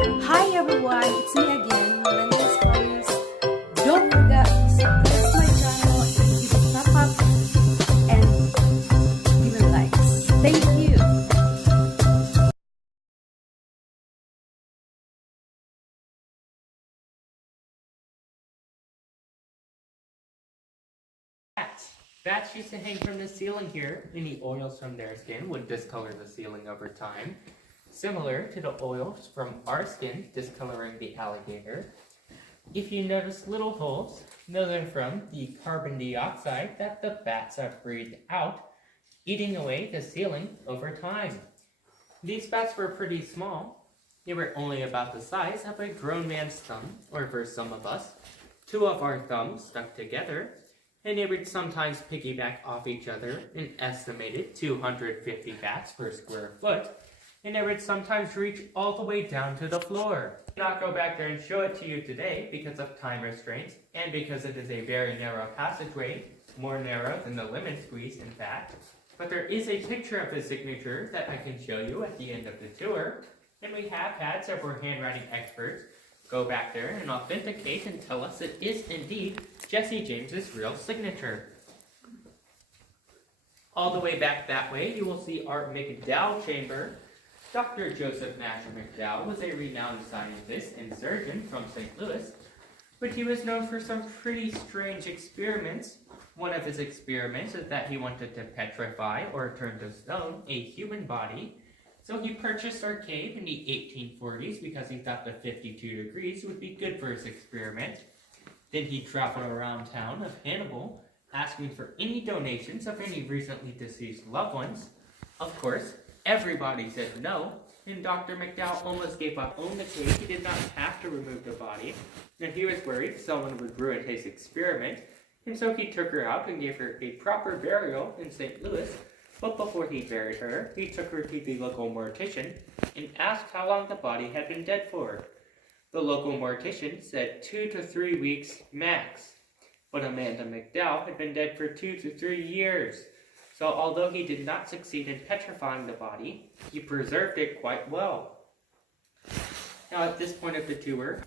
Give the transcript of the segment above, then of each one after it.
Hi everyone, it's me again, Millennial Stories. Don't forget to subscribe my channel and give it a thumbs up and give it likes. Thank you. Bats. Bats used to hang from the ceiling here, and the oils from their skin would discolor the ceiling over time, similar to the oils from our skin discoloring the alligator. If you notice little holes, those are from the carbon dioxide that the bats have breathed out, eating away the ceiling over time. These bats were pretty small. They were only about the size of a grown man's thumb, or for some of us, two of our thumbs stuck together, and they would sometimes piggyback off each other an estimated 250 bats per square foot, and they would sometimes reach all the way down to the floor. I will not go back there and show it to you today because of time restraints, and because it is a very narrow passageway, more narrow than the lemon squeeze in fact. But there is a picture of his signature that I can show you at the end of the tour, and we have had several handwriting experts go back there and authenticate and tell us it is indeed Jesse James's real signature. All the way back that way, you will see our McDowell chamber. Dr. Joseph Masher McDowell was a renowned scientist and surgeon from St. Louis, but he was known for some pretty strange experiments. One of his experiments is that he wanted to petrify or turn to stone a human body. So he purchased our cave in the 1840s because he thought the 52 degrees would be good for his experiment. Then he traveled around town of Hannibal asking for any donations of any recently deceased loved ones. Of course, everybody said no, and Dr. McDowell almost gave up on the cave. He did not have to remove the body, and he was worried someone would ruin his experiment, and so he took her out and gave her a proper burial in St. Louis. But before he buried her, he took her to the local mortician and asked how long the body had been dead for. The local mortician said 2 to 3 weeks max, but Amanda McDowell had been dead for 2 to 3 years. So although he did not succeed in petrifying the body, he preserved it quite well. Now at this point of the tour,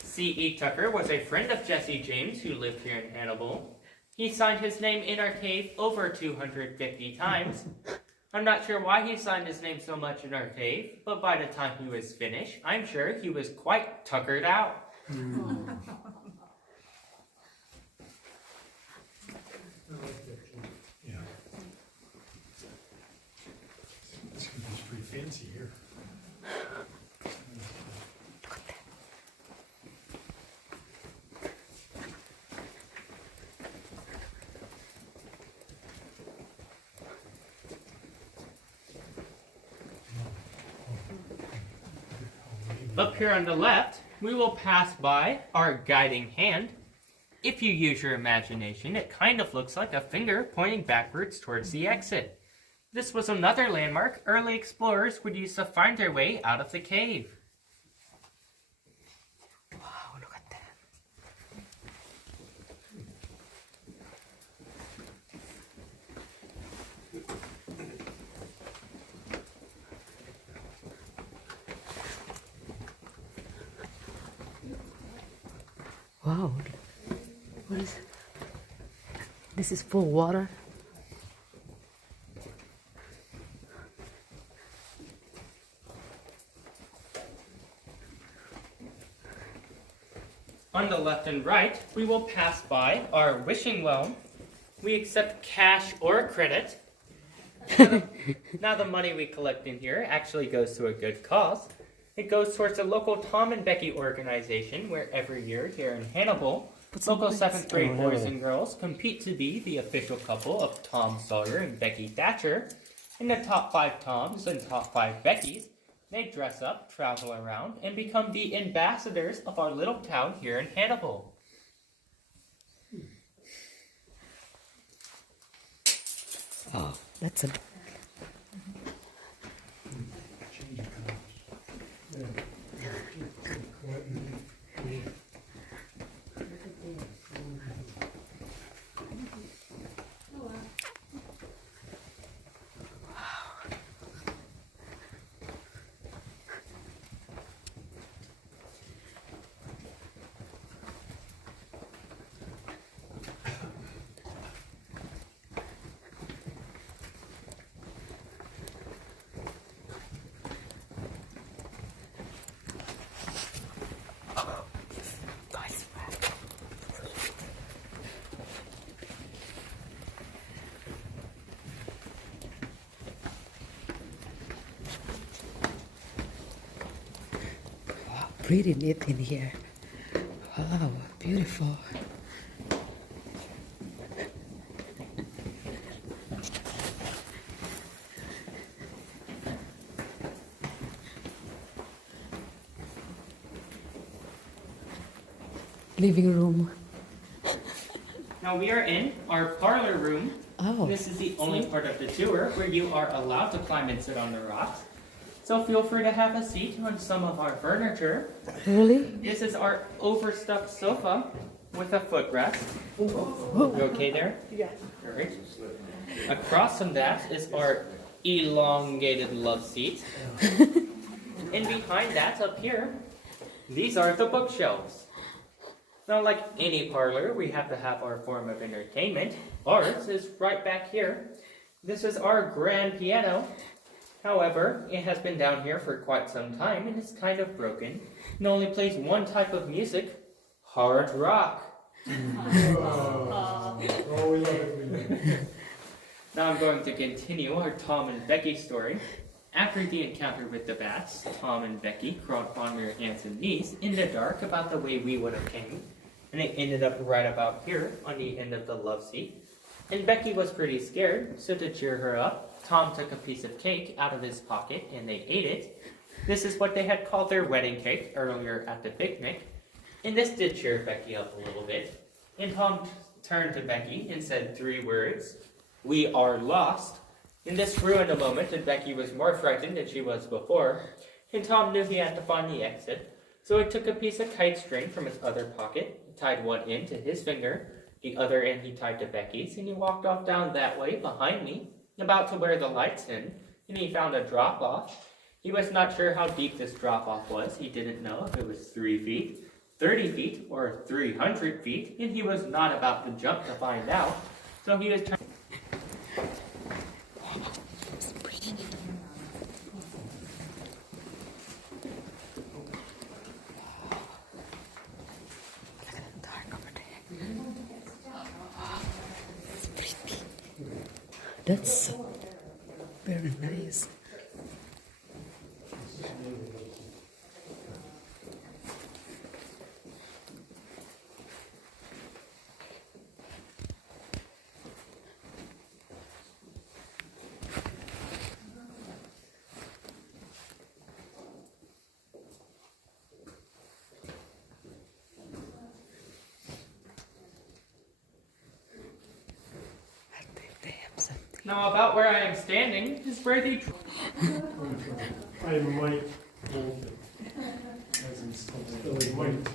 C.E. Tucker was a friend of Jesse James who lived here in Hannibal. He signed his name in our cave over 250 times. I'm not sure why he signed his name so much in our cave, but by the time he was finished, I'm sure he was quite tuckered out. Yeah. This is pretty fancy here. Up here on the left, we will pass by our guiding hand. If you use your imagination, it kind of looks like a finger pointing backwards towards the exit. This was another landmark early explorers would use to find their way out of the cave. Wow, look at that. Wow, what is this? Is full water. On the left and right, we will pass by our wishing well. We accept cash or credit. Now the money we collect in here actually goes to a good cause. It goes towards the local Tom and Becky organization, where every year here in Hannibal, local 7th grade boys and girls compete to be the official couple of Tom Sawyer and Becky Thatcher. And the top 5 Toms and top 5 Beckys, they dress up, travel around, and become the ambassadors of our little town here in Hannibal. Oh, that's a Change of colors. pretty neat in here. Wow, beautiful. Living room. Now we are in our parlor room. Oh, This is the only part of the tour where you are allowed to climb and sit on the rocks. So feel free to have a seat on some of our furniture. really? This is our overstuffed sofa with a footrest. You okay there? Yeah. All right. Across from that is our elongated love seat. And behind that, up here, these are the bookshelves. Now, like any parlor, we have to have our form of entertainment. Ours is right back here. This is our grand piano. However, it has been down here for quite some time and is kind of broken. It only plays one type of music, hard rock. Oh, we love it. We love it. Now I'm going to continue our Tom and Becky story. After the encounter with the bats, Tom and Becky crawled on their hands and knees in the dark about the way we would have came. And they ended up right about here on the end of the love seat. And Becky was pretty scared, so to cheer her up, Tom took a piece of cake out of his pocket and they ate it. This is what they had called their wedding cake earlier at the picnic. And this did cheer Becky up a little bit. And Tom turned to Becky and said 3 words, "We are lost." And this ruined a moment, and Becky was more frightened than she was before. And Tom knew he had to find the exit. So he took a piece of kite string from his other pocket, tied one end to his finger, the other end he tied to Becky's, and he walked off down that way behind me, about to where the lights in, and he found a drop-off. He was not sure how deep this drop-off was. He didn't know if it was 3 feet, 30 feet, or 300 feet, and he was not about to jump to find out. So he was trying. That's very nice. I think they have something. Now, about where I am standing is where the I might hold it. As in still might.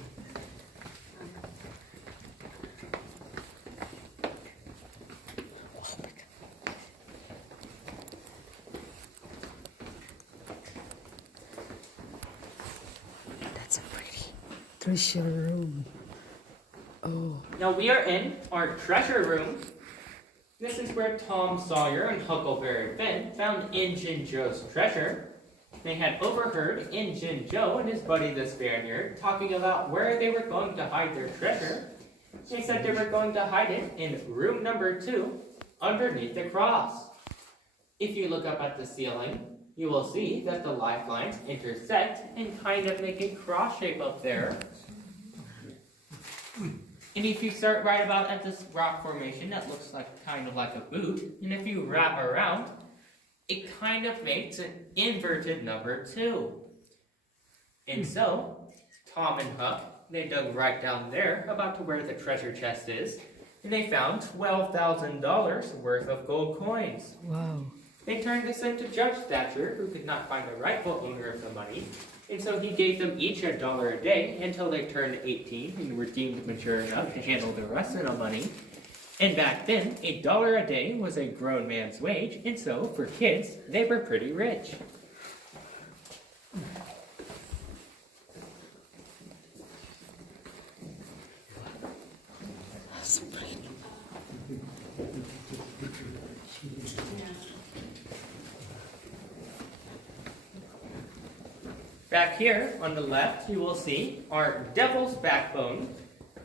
That's a pretty treasure room. Oh, Now we are in our treasure room. This is where Tom Sawyer and Huckleberry Finn found Injun Joe's treasure. They had overheard Injun Joe and his buddy the Spaniard talking about where they were going to hide their treasure. They said they were going to hide it in room number 2, underneath the cross. If you look up at the ceiling, you will see that the lifelines intersect and kind of make a cross shape up there. And if you start right about at this rock formation that looks like kind of like a boot, and if you wrap around, it kind of makes an inverted number 2. And so, Tom and Huck, they dug right down there about to where the treasure chest is, and they found $12,000 worth of gold coins. wow. They turned this in to Judge Thatcher, who could not find the rightful owner of the money, and so he gave them each $1 a day until they turned 18 and were deemed mature enough to handle the rest of the money. And back then, $1 a day was a grown man's wage, and so for kids, they were pretty rich. That's pretty. Back here on the left, you will see our devil's backbone.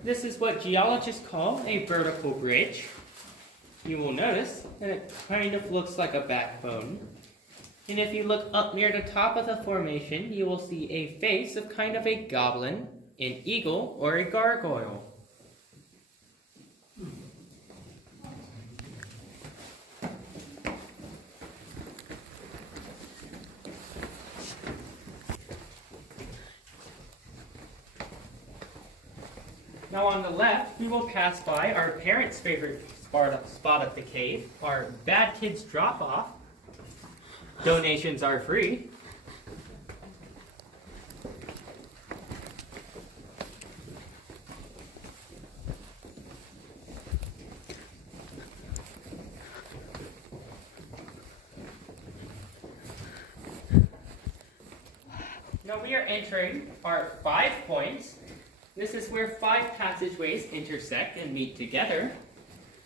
This is what geologists call a vertical bridge. You will notice that it kind of looks like a backbone. And if you look up near the top of the formation, you will see a face of kind of a goblin, an eagle, or a gargoyle. Now on the left, we will pass by our parents' favorite spot at the cave, our Bad Kids Drop-Off. Donations are free. Now we are entering our 5 points. This is where 5 passageways intersect and meet together.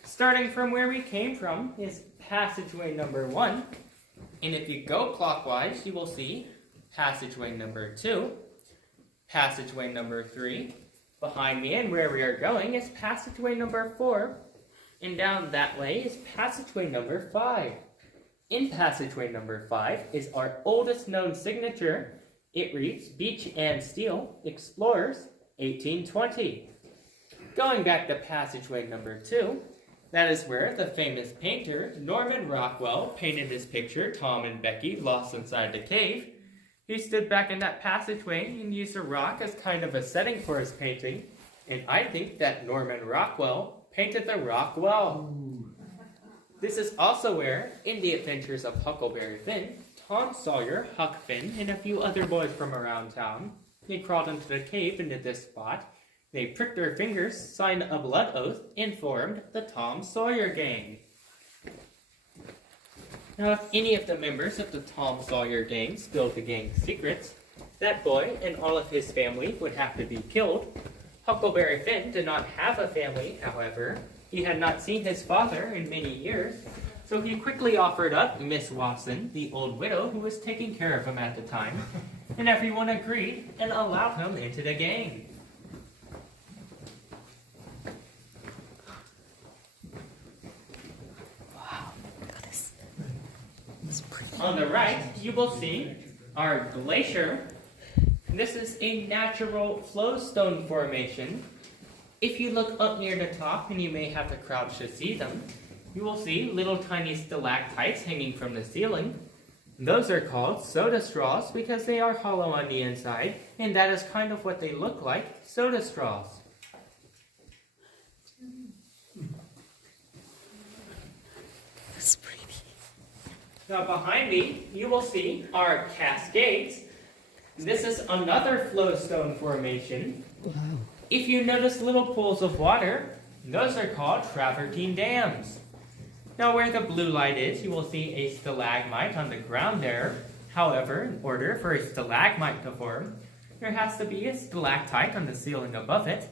Starting from where we came from is passageway number 1. And if you go clockwise, you will see passageway number 2, passageway number 3. Behind me and where we are going is passageway number 4. And down that way is passageway number 5. In passageway number 5 is our oldest known signature. It reads Beach and Steel, Explorers, 1820. Going back to passageway number 2, that is where the famous painter Norman Rockwell painted his picture, Tom and Becky Lost Inside the Cave. He stood back in that passageway and used a rock as kind of a setting for his painting, and I think that Norman Rockwell painted the rock well. This is also where, in the adventures of Huckleberry Finn, Tom Sawyer, Huck Finn, and a few other boys from around town, they crawled into the cave into this spot. They pricked their fingers, signed a blood oath, and formed the Tom Sawyer Gang. Now, if any of the members of the Tom Sawyer Gang spilled the gang's secrets, that boy and all of his family would have to be killed. Huckleberry Finn did not have a family, however. He had not seen his father in many years, so he quickly offered up Miss Watson, the old widow who was taking care of him at the time, and everyone agreed and allowed him into the gang. On the right, you will see our glacier. This is a natural flowstone formation. If you look up near the top, and you may have to crouch to see them, you will see little tiny stalactites hanging from the ceiling. Those are called soda straws because they are hollow on the inside, and that is kind of what they look like, soda straws. That's pretty. Now behind me, you will see our Cascades. This is another flowstone formation. Wow. If you notice little pools of water, those are called travertine dams. Now where the blue light is, you will see a stalagmite on the ground there. However, in order for a stalagmite to form, there has to be a stalactite on the ceiling above it.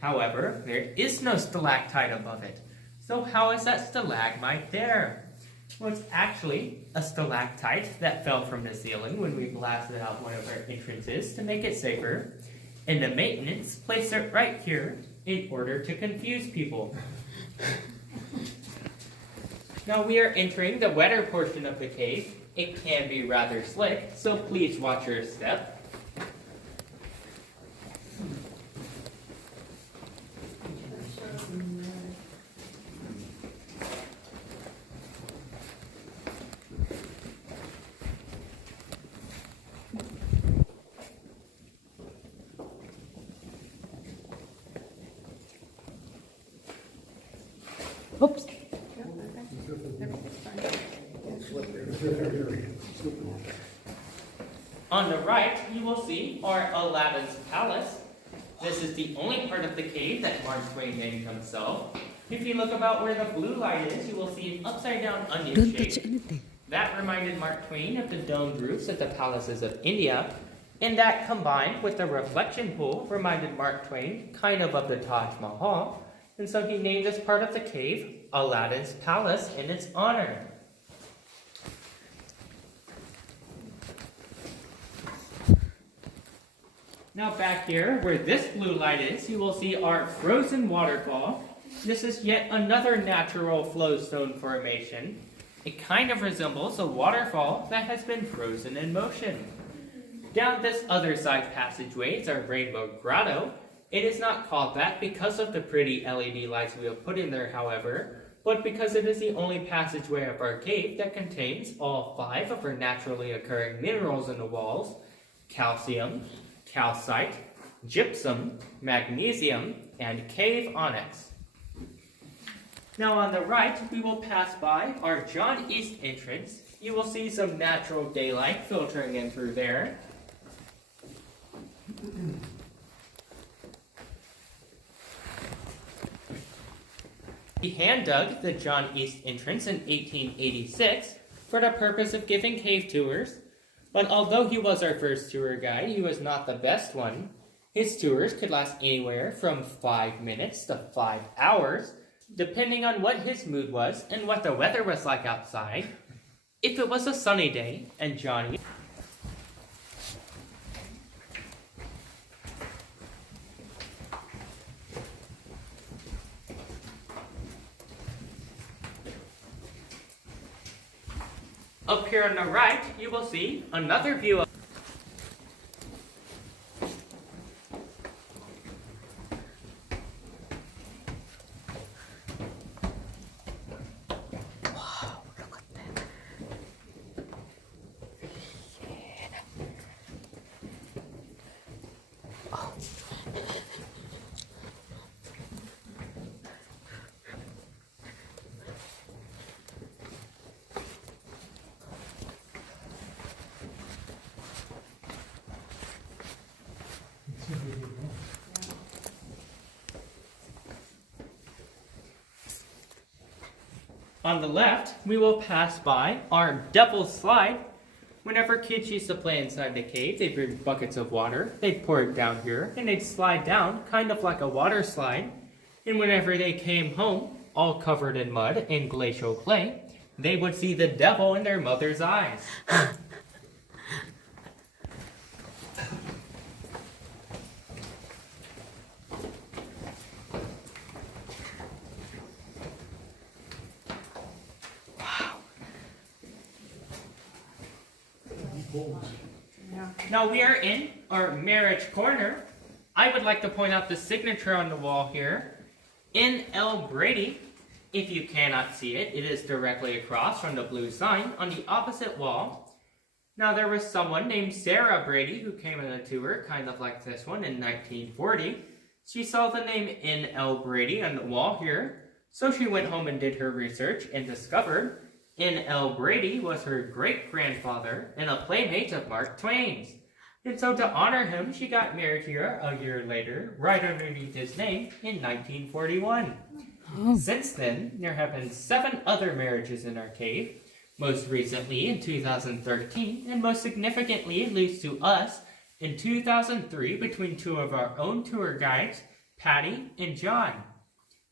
However, there is no stalactite above it. So how is that stalagmite there? Well, it's actually a stalactite that fell from the ceiling when we blasted out one of our entrances to make it safer. And the maintenance placed it right here in order to confuse people. Now we are entering the wetter portion of the cave. It can be rather slick, so please watch your step. Oops. On the right, you will see our Aladdin's Palace. This is the only part of the cave that Mark Twain made himself. If you look about where the blue light is, you will see an upside-down onion Don't touch shape. anything. That reminded Mark Twain of the domed roofs of the palaces of India, and that combined with the reflection pool reminded Mark Twain kind of the Taj Mahal, and so he named this part of the cave Aladdin's Palace in its honor. Now back here, where this blue light is, you will see our frozen waterfall. This is yet another natural flowstone formation. It kind of resembles a waterfall that has been frozen in motion. Down this other side passageway is our Rainbow Grotto. It is not called that because of the pretty LED lights we have put in there, however, but because it is the only passageway of our cave that contains all 5 of our naturally occurring minerals in the walls: calcium, calcite, gypsum, magnesium, and cave onyx. Now on the right, we will pass by our John East entrance. You will see some natural daylight filtering in through there. We hand dug the John East entrance in 1886 for the purpose of giving cave tours, but although he was our first tour guide, he was not the best one. His tours could last anywhere from 5 minutes to 5 hours, depending on what his mood was and what the weather was like outside. If it was a sunny day and Johnny up here on the right, you will see another view of On the left, we will pass by our Devil's Slide. Whenever kids used to play inside the cave, they'd bring buckets of water, they'd pour it down here, and they'd slide down, kind of like a water slide. And whenever they came home, all covered in mud and glacial clay, they would see the devil in their mother's eyes. Now we are in our marriage corner. I would like to point out the signature on the wall here. N.L. Brady. If you cannot see it, it is directly across from the blue sign on the opposite wall. Now there was someone named Sarah Brady who came on a tour, kind of like this one, in 1940. She saw the name N.L. Brady on the wall here, so she went home and did her research and discovered N.L. Brady was her great-grandfather and a playmate of Mark Twain's. And so to honor him, she got married here a year later, right underneath his name, in 1941. Since then, there have been 7 other marriages in our cave, most recently in 2013, and most significantly, at least to us, in 2003 between 2 of our own tour guides, Patty and John.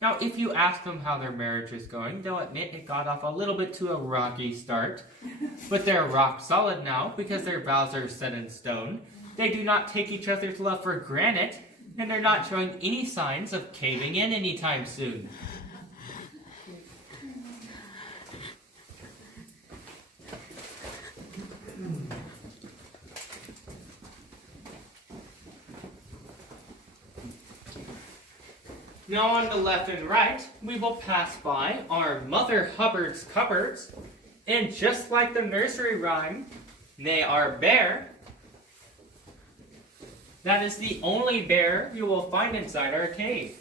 Now, if you ask them how their marriage is going, they'll admit it got off a little bit to a rocky start. But they're rock solid now because their vows are set in stone. They do not take each other's love for granted, and they're not showing any signs of caving in anytime soon. Now on the left and right, we will pass by our Mother Hubbard's cupboards. And just like the nursery rhyme, they are bare. That is the only bear you will find inside our cave.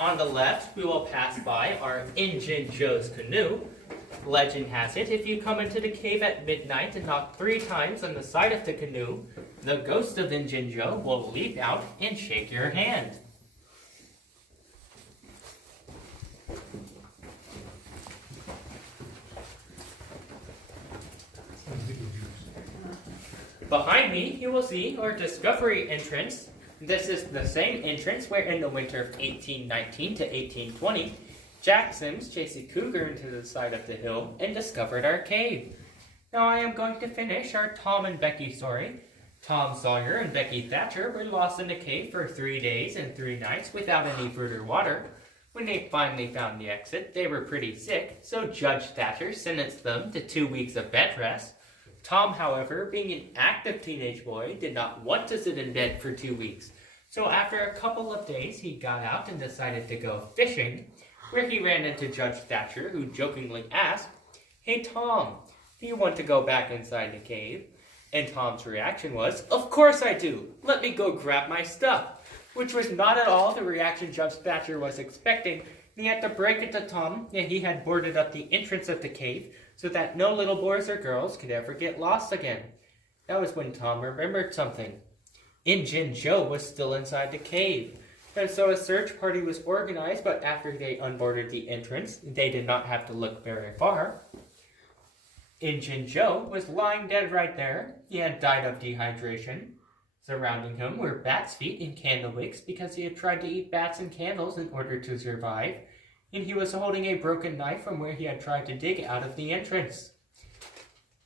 On the left, we will pass by our Injun Joe's canoe. Legend has it, if you come into the cave at midnight and knock 3 times on the side of the canoe, the ghost of Injun Joe will leap out and shake your hand. Behind me, you will see our discovery entrance. This is the same entrance where in the winter of 1819 to 1820, Jack Sims chased a cougar into the side of the hill and discovered our cave. Now I am going to finish our Tom and Becky story. Tom Sawyer and Becky Thatcher were lost in the cave for 3 days and 3 nights without any food or water. When they finally found the exit, they were pretty sick, so Judge Thatcher sentenced them to 2 weeks of bed rest. Tom, however, being an active teenage boy, did not want to sit in bed for 2 weeks. So after a couple of days, he got out and decided to go fishing, where he ran into Judge Thatcher, who jokingly asked, "Hey Tom, do you want to go back inside the cave?" And Tom's reaction was, "Of course I do! Let me go grab my stuff!" Which was not at all the reaction Judge Thatcher was expecting. He had to break it to Tom that he had boarded up the entrance of the cave so that no little boys or girls could ever get lost again. That was when Tom remembered something. Injun Joe was still inside the cave. And so a search party was organized, but after they unboarded the entrance, they did not have to look very far. Injun Joe was lying dead right there. He had died of dehydration. Surrounding him were bats' feet and candle wicks because he had tried to eat bats and candles in order to survive. And he was holding a broken knife from where he had tried to dig out of the entrance.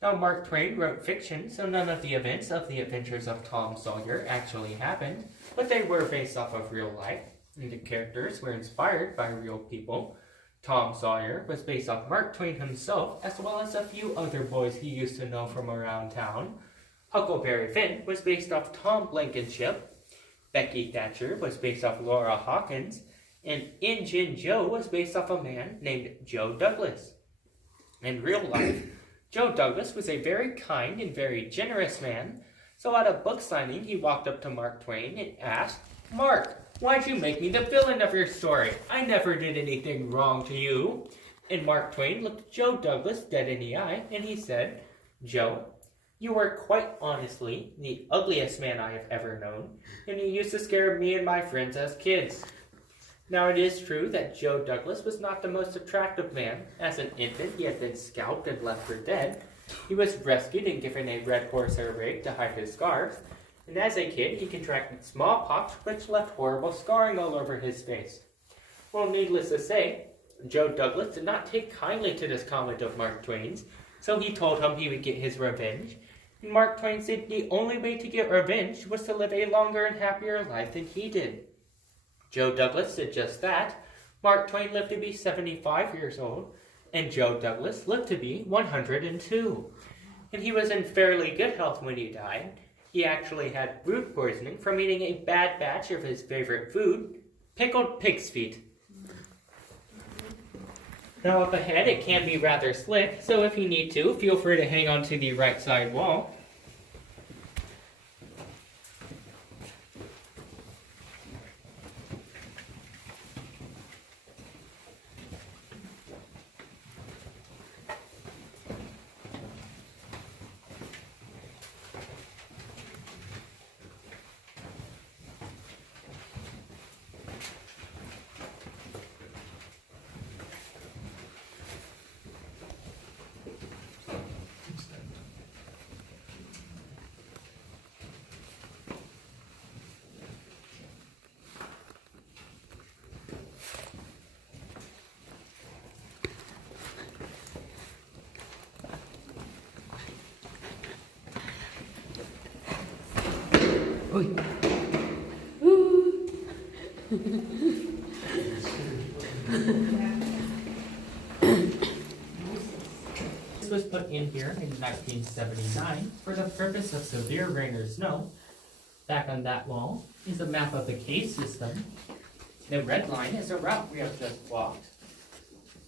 Now Mark Twain wrote fiction, so none of the events of the adventures of Tom Sawyer actually happened, but they were based off of real life, and the characters were inspired by real people. Tom Sawyer was based off Mark Twain himself, as well as a few other boys he used to know from around town. Huckleberry Finn was based off Tom Blankenship. Becky Thatcher was based off Laura Hawkins. And Injun Joe was based off a man named Joe Douglas. In real life, Joe Douglas was a very kind and very generous man. So at a book signing, he walked up to Mark Twain and asked, "Mark, why'd you make me the villain of your story? I never did anything wrong to you." And Mark Twain looked Joe Douglas dead in the eye, and he said, "Joe, you were quite honestly the ugliest man I have ever known, and you used to scare me and my friends as kids." Now it is true that Joe Douglas was not the most attractive man. As an infant, he had been scalped and left for dead. He was rescued and given a red horsehair rig to hide his scars. And as a kid, he contracted smallpox, which left horrible scarring all over his face. Well, needless to say, Joe Douglas did not take kindly to this comment of Mark Twain's, so he told him he would get his revenge. And Mark Twain said the only way to get revenge was to live a longer and happier life than he did. Joe Douglas did just that. Mark Twain lived to be 75 years old, and Joe Douglas lived to be 102. And he was in fairly good health when he died. He actually had food poisoning from eating a bad batch of his favorite food, pickled pig's feet. Now up ahead it can be rather slick, so if you need to, feel free to hang on to the right side wall. This was put in here in 1979 for the purpose of severe rain or snow. Back on that wall is a map of the cave system. The red line is a route we have just walked.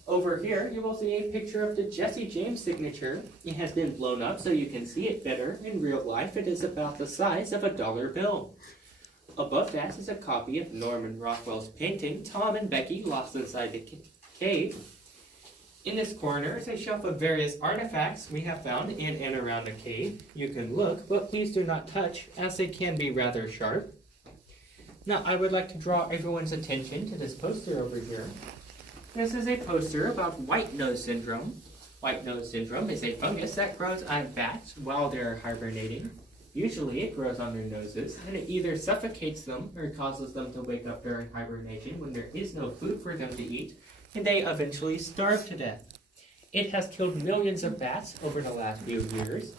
Over here, you will see a picture of the Jesse James signature. It has been blown up so you can see it better. In real life, it is about the size of a dollar bill. Above that is a copy of Norman Rockwell's painting, Tom and Becky Lost Inside the Cave. In this corner is a shelf of various artifacts we have found in and around the cave. You can look, but please do not touch, as they can be rather sharp. Now, I would like to draw everyone's attention to this poster over here. This is a poster about white nose syndrome. White nose syndrome is a fungus that grows on bats while they're hibernating. Usually it grows on their noses, and it either suffocates them or causes them to wake up during hibernation when there is no food for them to eat, and they eventually starve to death. It has killed millions of bats over the last few years.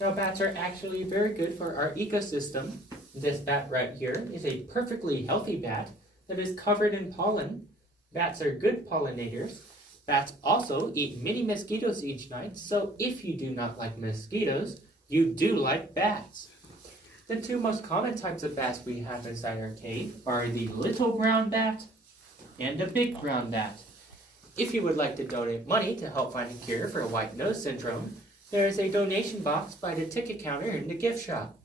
Now, bats are actually very good for our ecosystem. This bat right here is a perfectly healthy bat that is covered in pollen. Bats are good pollinators. Bats also eat many mosquitoes each night, so if you do not like mosquitoes, you do like bats. The two most common types of bats we have inside our cave are the little brown bat and the big brown bat. If you would like to donate money to help find a cure for white nose syndrome, there is a donation box by the ticket counter in the gift shop.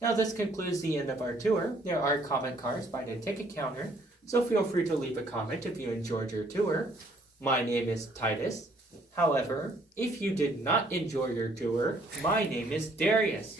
Now this concludes the end of our tour. There are comment cards by the ticket counter, so feel free to leave a comment if you enjoyed your tour. My name is Titus. However, if you did not enjoy your tour, my name is Darius.